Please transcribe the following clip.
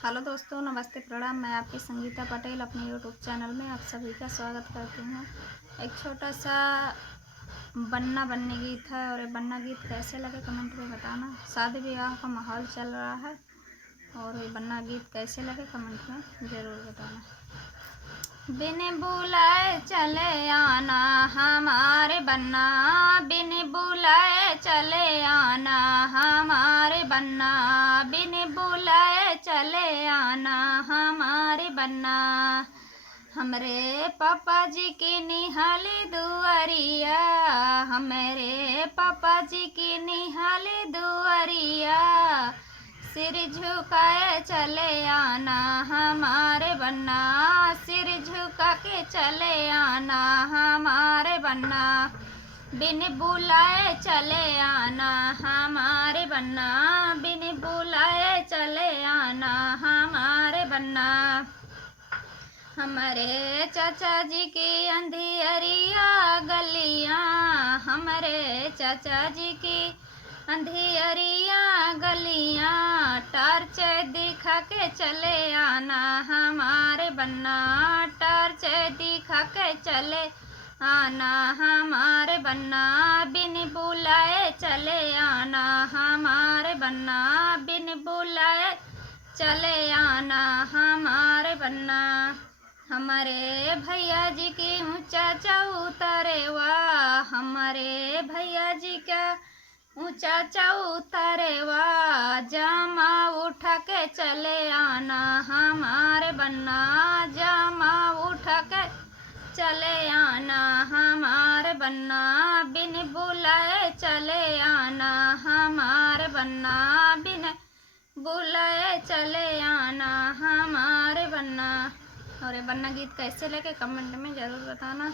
Hello दोस्तों, नमस्ते, प्रणाम। मैं आपकी संगीता पटेल अपने यूट्यूब चैनल में आप सभी का स्वागत करती हूँ। एक छोटा सा बन्ना बन्नी गीत है और ये बन्ना गीत कैसे लगे कमेंट में बताना। शादी ब्याह का माहौल चल रहा है और ये बन्ना गीत कैसे लगे कमेंट में ज़रूर बताना। बिन बुलाए चले आना हमारे बन्ना, बिन बुलाए चले आना हमारे बन्ना, बिन बुलाए चले आना हमारे बन्ना। हमरे पापा जी की निहाली दुआरिया, हमारे पापा जी की निहाली दुआरिया, सिर झुकाए चले आना हमारे बन्ना, सिर झुका के चले आना हमारे बन्ना, बिन बुलाए चले आना हमारे बन्ना, बिन बुलाए चले आना हमारे बन्ना। हमारे चाचा जी की अंधियरिया गलियां, हमारे चाचा जी की अंधियरिया गलियां, टॉर्च दिखा के चले आना हमारे बन्ना, टॉर्च दिखा के चले आना हमारे बन्ना, बिन बुलाए चले आना हमारे बन्ना, बिन बुलाए चले आना हमारे बन्ना। हमारे भैया जी की ऊंचा चौतरेवा, हमारे भैया जी का ऊंचा चौतरेवा, जामा उठा के चले आना हमारे बन्ना, जामा उठा के चले आना हमारे बन्ना, बिन बुलाए चले आना हमारे बन्ना, बिन बुलाए चले आना हमारे बन्ना। और ये बन्ना गीत कैसे लगे कमेंट में ज़रूर बताना।